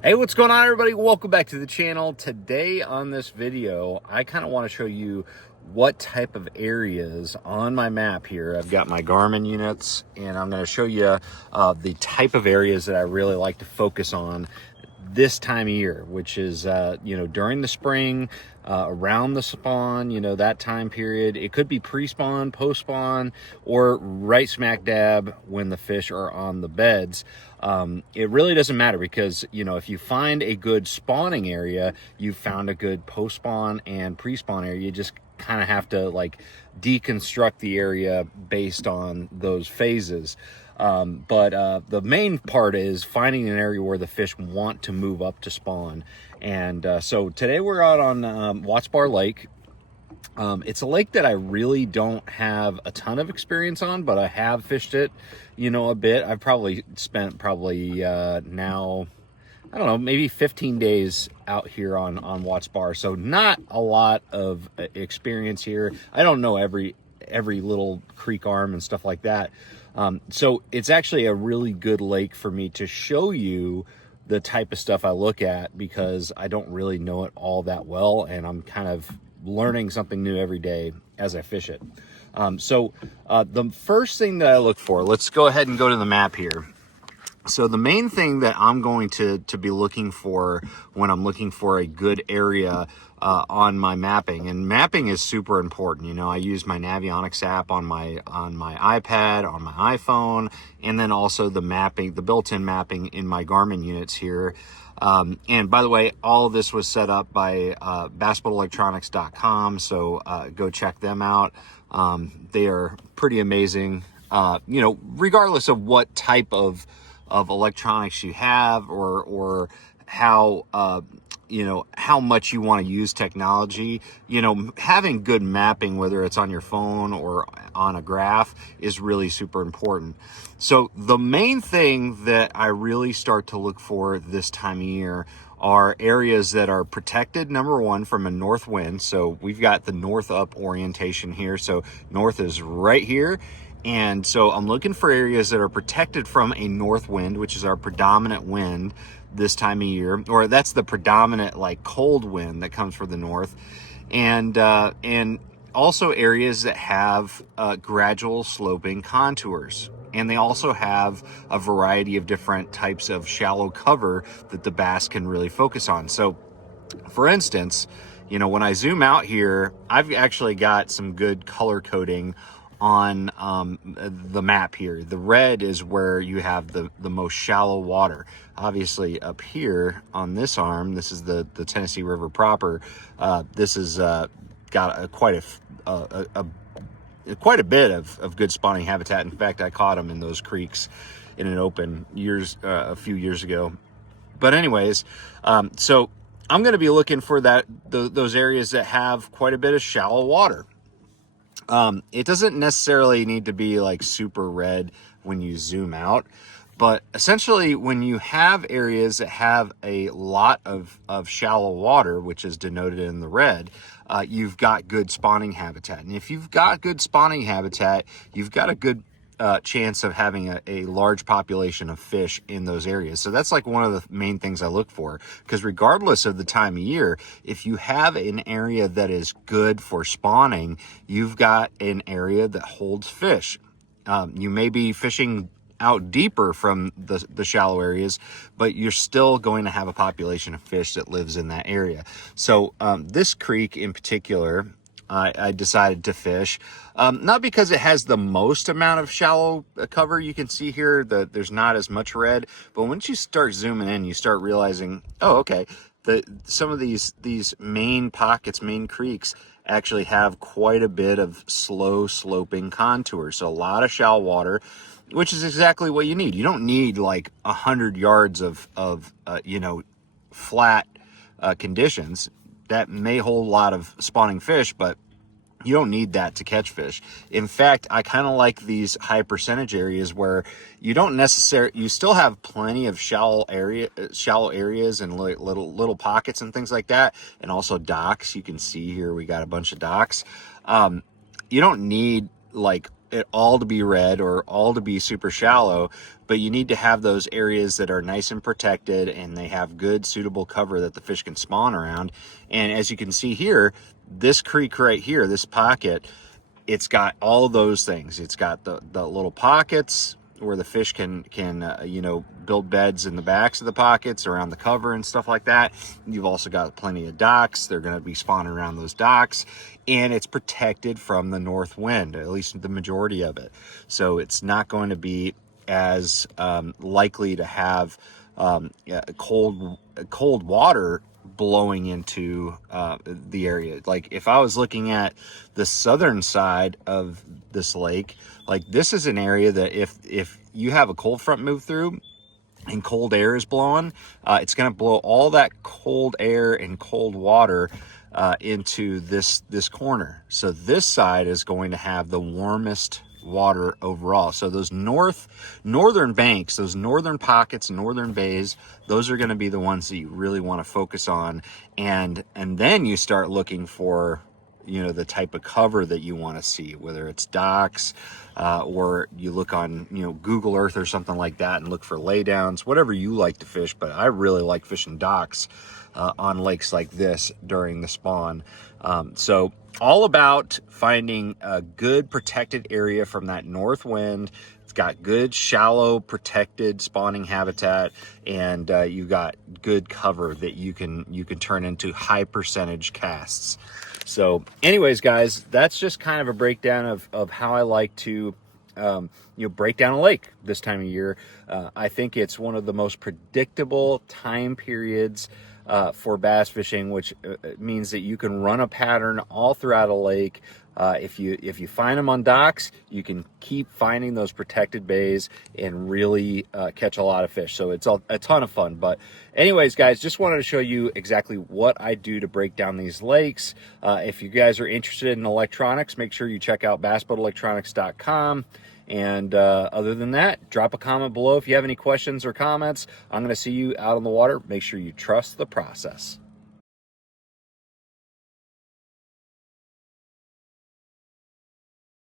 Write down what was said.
Hey, what's going on, everybody? Welcome back to the channel. Today on this video, I kind of want to show you what type of areas on my map here. I've got my Garmin units, and I'm going to show you the type of areas that I really like to focus on this time of year, which is, during the spring, around the spawn, that time period. It could be pre-spawn, post-spawn, or right smack dab when the fish are on the beds. It really doesn't matter because, if you find a good spawning area, you've found a good post-spawn and pre-spawn area. You just kind of have to deconstruct the area based on those phases. But the main part is finding an area where the fish want to move up to spawn. And so today we're out on Watts Bar Lake. It's a lake that I really don't have a ton of experience on, but I have fished it, a bit. I've probably spent now, I don't know, maybe 15 days out here on Watts Bar. So not a lot of experience here. I don't know every little creek arm and stuff like that. So it's actually a really good lake for me to show you the type of stuff I look at, because I don't really know it all that well, and I'm kind of learning something new every day as I fish it. So the first thing that I look for, let's go ahead and go to the map here. So the main thing that I'm going to be looking for when I'm looking for a good area on my mapping, and mapping is super important. I use my Navionics app on my iPad, on my iPhone, and then also the built-in mapping in my Garmin units here. And by the way, all of this was set up by bassboatelectronics.com, so go check them out. They are pretty amazing, regardless of what type of electronics you have, or how how much you want to use technology. Having good mapping, whether it's on your phone or on a graph, is really super important. So the main thing that I really start to look for this time of year are areas that are protected, number one, from a north wind. So we've got the north up orientation here, so north is right here. And so I'm looking for areas that are protected from a north wind, which is our predominant wind this time of year, or that's the predominant cold wind that comes from the north. And also areas that have gradual sloping contours. And they also have a variety of different types of shallow cover that the bass can really focus on. So for instance, when I zoom out here, I've actually got some good color coding on the map here. The red is where you have the most shallow water. Obviously up here on this arm, this is the Tennessee River proper. This is got quite a bit of good spawning habitat. In fact, I caught them in those creeks in an open a few years ago. But anyways, so I'm going to be looking for those areas that have quite a bit of shallow water. It doesn't necessarily need to be super red when you zoom out, but essentially when you have areas that have a lot of shallow water, which is denoted in the red, you've got good spawning habitat. And if you've got good spawning habitat, you've got a good chance of having a large population of fish in those areas. So that's one of the main things I look for, because regardless of the time of year, if you have an area that is good for spawning, you've got an area that holds fish. You may be fishing out deeper from the shallow areas, but you're still going to have a population of fish that lives in that area. So this creek in particular, I decided to fish, not because it has the most amount of shallow cover. You can see here that there's not as much red, but once you start zooming in, you start realizing, oh, okay, some of these main pockets, main creeks, actually have quite a bit of slow sloping contours. So a lot of shallow water, which is exactly what you need. You don't need 100 yards of flat conditions. That may hold a lot of spawning fish, but you don't need that to catch fish. In fact, I kind of like these high percentage areas where you still have plenty of shallow areas and little pockets and things like that, and also docks. You can see here we got a bunch of docks. You don't need it all to be red or all to be super shallow, but you need to have those areas that are nice and protected and they have good suitable cover that the fish can spawn around. And as you can see here, this creek right here, this pocket, it's got all those things. It's got the little pockets where the fish can you know, build beds in the backs of the pockets around the cover and stuff like that. You've also got plenty of docks. They're going to be spawning around those docks, and it's protected from the north wind, at least the majority of it. So it's not going to be as likely to have cold water blowing into the area. Like if I was looking at the southern side of this lake, like this is an area that if you have a cold front move through and cold air is blowing, it's going to blow all that cold air and cold water into this corner. So this side is going to have the warmest water overall. So those northern banks, those northern pockets, northern bays, those are going to be the ones that you really want to focus on. And then you start looking for, you know, the type of cover that you want to see, whether it's docks or you look on, you know, Google Earth or something like that and look for laydowns, whatever you like to fish. But I really like fishing docks on lakes like this during the spawn. So all about finding a good protected area from that north wind. It's got good shallow protected spawning habitat, and you got good cover that you can turn into high percentage casts. So anyways, guys, that's just kind of a breakdown of how I like to you know, break down a lake this time of year. I think it's one of the most predictable time periods for bass fishing, which means that you can run a pattern all throughout a lake. If you find them on docks, you can keep finding those protected bays and really catch a lot of fish. So it's a ton of fun. But anyways, guys, just wanted to show you exactly what I do to break down these lakes. If you guys are interested in electronics, make sure you check out bassboatelectronics.com. And other than that, drop a comment below if you have any questions or comments. I'm going to see you out on the water. Make sure you trust the process.